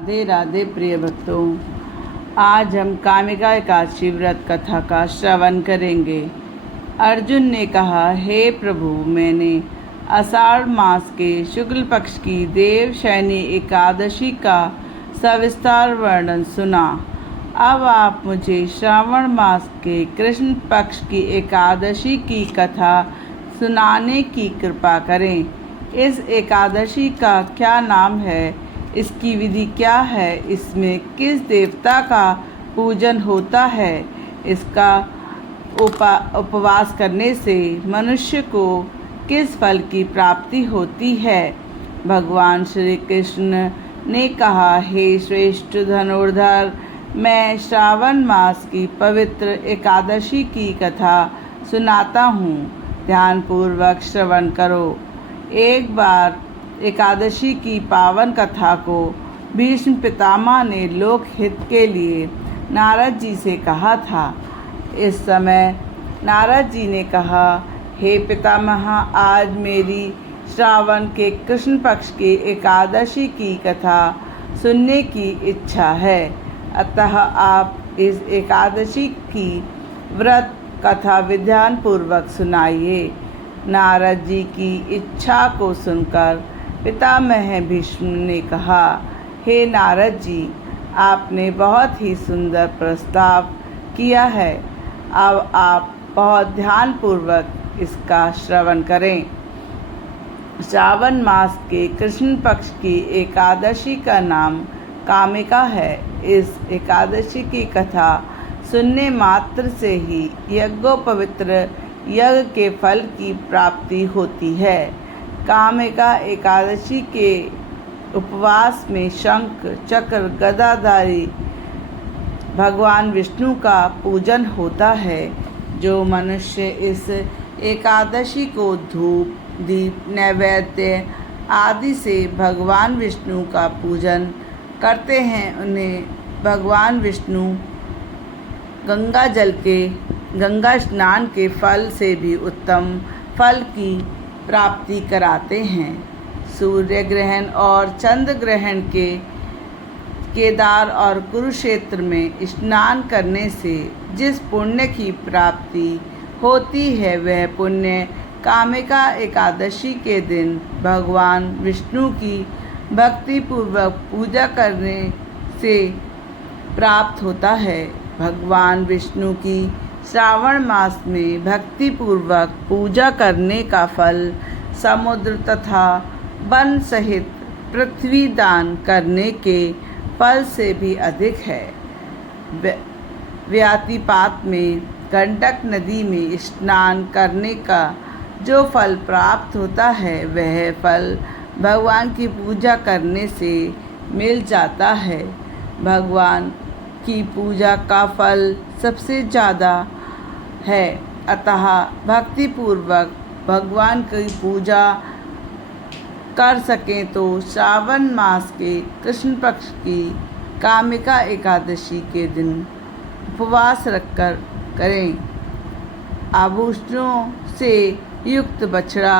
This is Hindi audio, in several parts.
राधे राधे प्रिय भक्तों, आज हम कामिका एकादशी व्रत कथा का श्रवण करेंगे। अर्जुन ने कहा, हे प्रभु, मैंने आषाढ़ मास के शुक्ल पक्ष की देवशयनी एकादशी का सविस्तार वर्णन सुना। अब आप मुझे श्रावण मास के कृष्ण पक्ष की एकादशी की कथा सुनाने की कृपा करें। इस एकादशी का क्या नाम है, इसकी विधि क्या है, इसमें किस देवता का पूजन होता है, इसका उपवास करने से मनुष्य को किस फल की प्राप्ति होती है। भगवान श्री कृष्ण ने कहा, हे श्रेष्ठ धनुर्धर, मैं श्रावण मास की पवित्र एकादशी की कथा सुनाता हूँ। ध्यानपूर्वक श्रवण करो। एक बार एकादशी की पावन कथा को भीष्म पितामह ने लोक हित के लिए नारद जी से कहा था। इस समय नारद जी ने कहा, हे पितामह, आज मेरी श्रावण के कृष्ण पक्ष की एकादशी की कथा सुनने की इच्छा है, अतः आप इस एकादशी की व्रत कथा विधानपूर्वक सुनाइए। नारद जी की इच्छा को सुनकर पितामह भीष्म ने कहा, हे नारद जी, आपने बहुत ही सुंदर प्रस्ताव किया है। अब आप बहुत ध्यानपूर्वक इसका श्रवण करें। श्रावण मास के कृष्ण पक्ष की एकादशी का नाम कामिका है। इस एकादशी की कथा सुनने मात्र से ही यज्ञोपवित्र यज्ञ के फल की प्राप्ति होती है। कामिका एकादशी के उपवास में शंख चक्र गदाधारी भगवान विष्णु का पूजन होता है। जो मनुष्य इस एकादशी को धूप दीप नैवेद्य आदि से भगवान विष्णु का पूजन करते हैं, उन्हें भगवान विष्णु गंगा स्नान के फल से भी उत्तम फल की प्राप्ति कराते हैं। सूर्य ग्रहण और चंद्र ग्रहण के केदार और कुरुक्षेत्र में स्नान करने से जिस पुण्य की प्राप्ति होती है, वह पुण्य कामिका एकादशी के दिन भगवान विष्णु की भक्तिपूर्वक पूजा करने से प्राप्त होता है। भगवान विष्णु की श्रावण मास में भक्तिपूर्वक पूजा करने का फल समुद्र तथा वन सहित पृथ्वी दान करने के फल से भी अधिक है। व्यातिपात में गंडक नदी में स्नान करने का जो फल प्राप्त होता है, वह फल भगवान की पूजा करने से मिल जाता है। भगवान की पूजा का फल सबसे ज़्यादा है, अतः भक्तिपूर्वक भगवान की पूजा कर सकें तो श्रावण मास के कृष्ण पक्ष की कामिका एकादशी के दिन उपवास रखकर करें। आभूषणों से युक्त बछड़ा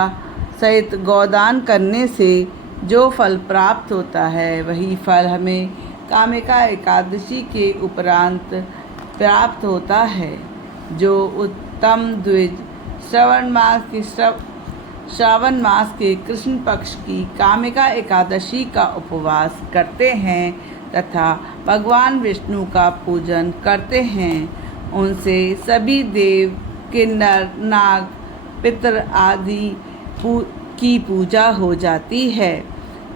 सहित गोदान करने से जो फल प्राप्त होता है, वही फल हमें कामिका एकादशी के उपरांत प्राप्त होता है। जो उत्तम द्विज श्रावण मास के कृष्ण पक्ष की कामिका एकादशी का उपवास करते हैं तथा भगवान विष्णु का पूजन करते हैं, उनसे सभी देव किन्नर नाग पितर आदि की पूजा हो जाती है।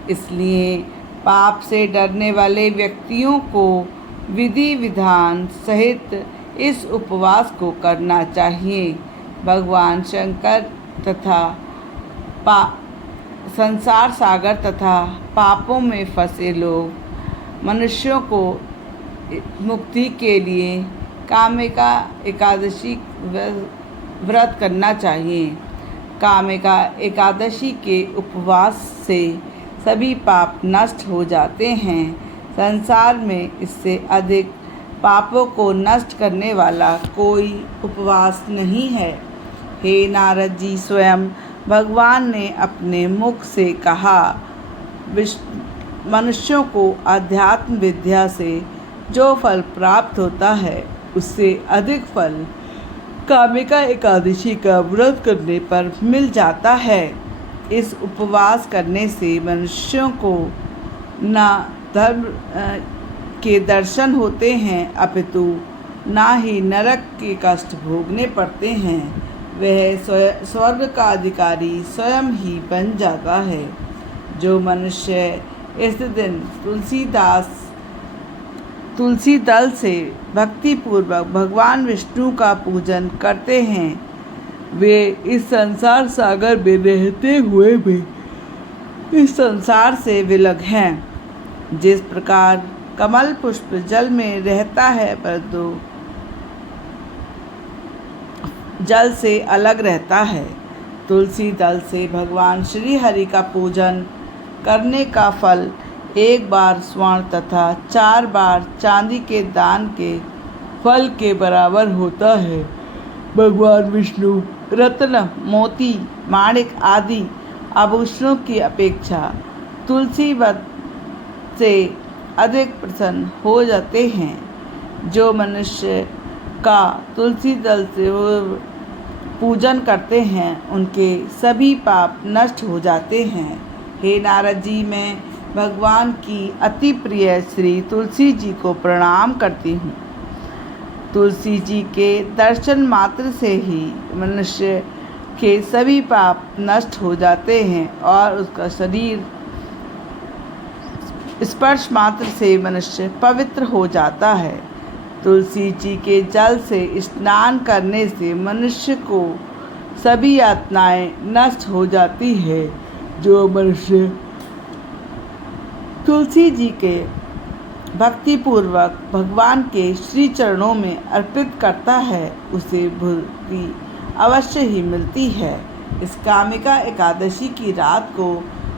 इसलिए पाप से डरने वाले व्यक्तियों को विधि विधान सहित इस उपवास को करना चाहिए। भगवान शंकर तथा संसार सागर तथा पापों में फंसे लोग मनुष्यों को मुक्ति के लिए कामिका एकादशी व्रत करना चाहिए। कामिका एकादशी के उपवास से सभी पाप नष्ट हो जाते हैं। संसार में इससे अधिक पापों को नष्ट करने वाला कोई उपवास नहीं है। हे नारद जी, स्वयं भगवान ने अपने मुख से कहा, मनुष्यों को आध्यात्म विद्या से जो फल प्राप्त होता है उससे अधिक फल कामिका एकादशी का व्रत करने पर मिल जाता है। इस उपवास करने से मनुष्यों को न धर्म के दर्शन होते हैं अपितु ना ही नरक के कष्ट भोगने पड़ते हैं। वह स्वर्ग का अधिकारी स्वयं ही बन जाता है। जो मनुष्य इस दिन तुलसी दल से भक्तिपूर्वक भगवान विष्णु का पूजन करते हैं वे इस संसार सागर में रहते हुए भी इस संसार से विलग हैं। जिस प्रकार कमल पुष्प जल में रहता है परंतु जल से अलग रहता है, तुलसी दल से भगवान श्री हरि का पूजन करने का फल 1 बार स्वर्ण तथा 4 बार चांदी के दान के फल के बराबर होता है। भगवान विष्णु रत्न, मोती, माणिक आदि आभूषणों की अपेक्षा तुलसी वत से अधिक प्रसन्न हो जाते हैं। जो मनुष्य का तुलसी दल से पूजन करते हैं उनके सभी पाप नष्ट हो जाते हैं। हे नारद जी, मैं भगवान की अति प्रिय श्री तुलसी जी को प्रणाम करती हूँ। तुलसी जी के दर्शन मात्र से ही मनुष्य के सभी पाप नष्ट हो जाते हैं और उसका शरीर स्पर्श मात्र से मनुष्य पवित्र हो जाता है। तुलसी जी के जल से स्नान करने से मनुष्य को सभी यातनाएं नष्ट हो जाती है। जो मनुष्य तुलसी जी के भक्तिपूर्वक भगवान के श्री चरणों में अर्पित करता है उसे भक्ति अवश्य ही मिलती है। इस कामिका एकादशी की रात को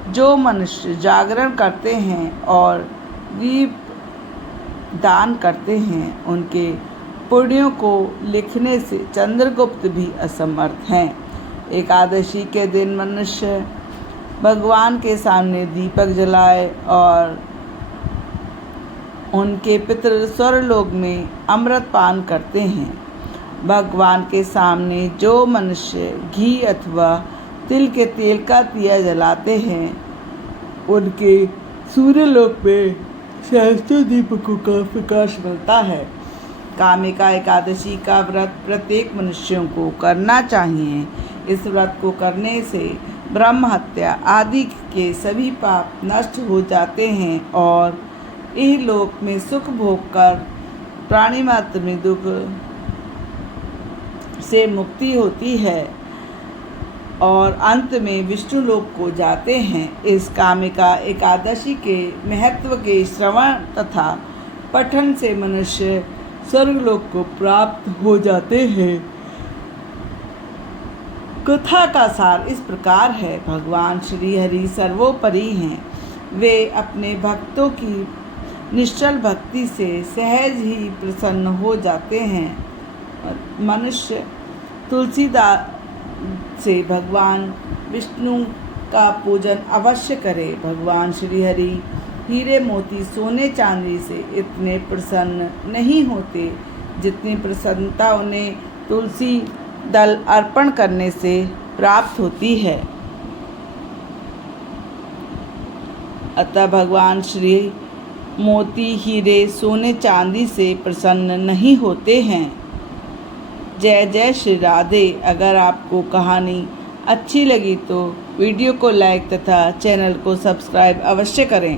जो मनुष्य जागरण करते हैं और दीप दान करते हैं उनके पुण्यों को लिखने से चंद्रगुप्त भी असमर्थ हैं। एकादशी के दिन मनुष्य भगवान के सामने दीपक जलाए और उनके पितृ स्वर्गलोक में अमृत पान करते हैं। भगवान के सामने जो मनुष्य घी अथवा तिल के तेल का दिया जलाते हैं उनके सूर्यलोक में सहस्त्रों दीपकों का प्रकाश मिलता है। कामिका एकादशी का व्रत प्रत्येक मनुष्यों को करना चाहिए। इस व्रत को करने से ब्रह्म हत्या आदि के सभी पाप नष्ट हो जाते हैं और इह लोक में सुख भोग कर प्राणी मात्र में दुख से मुक्ति होती है और अंत में विष्णु लोक को जाते हैं। इस कामिका एकादशी के महत्व के श्रवण तथा पठन से मनुष्य स्वर्गलोक को प्राप्त हो जाते हैं। कथा का सार इस प्रकार है। भगवान श्री हरि सर्वोपरि हैं। वे अपने भक्तों की निश्चल भक्ति से सहज ही प्रसन्न हो जाते हैं। मनुष्य तुलसीदास से भगवान विष्णु का पूजन अवश्य करे। भगवान श्री हरि हीरे मोती सोने चांदी से इतने प्रसन्न नहीं होते जितनी प्रसन्नता उन्हें तुलसी दल अर्पण करने से प्राप्त होती है। अतः भगवान श्री मोती हीरे सोने चांदी से प्रसन्न नहीं होते हैं। जय जय श्री राधे। अगर आपको कहानी अच्छी लगी तो वीडियो को लाइक तथा चैनल को सब्सक्राइब अवश्य करें।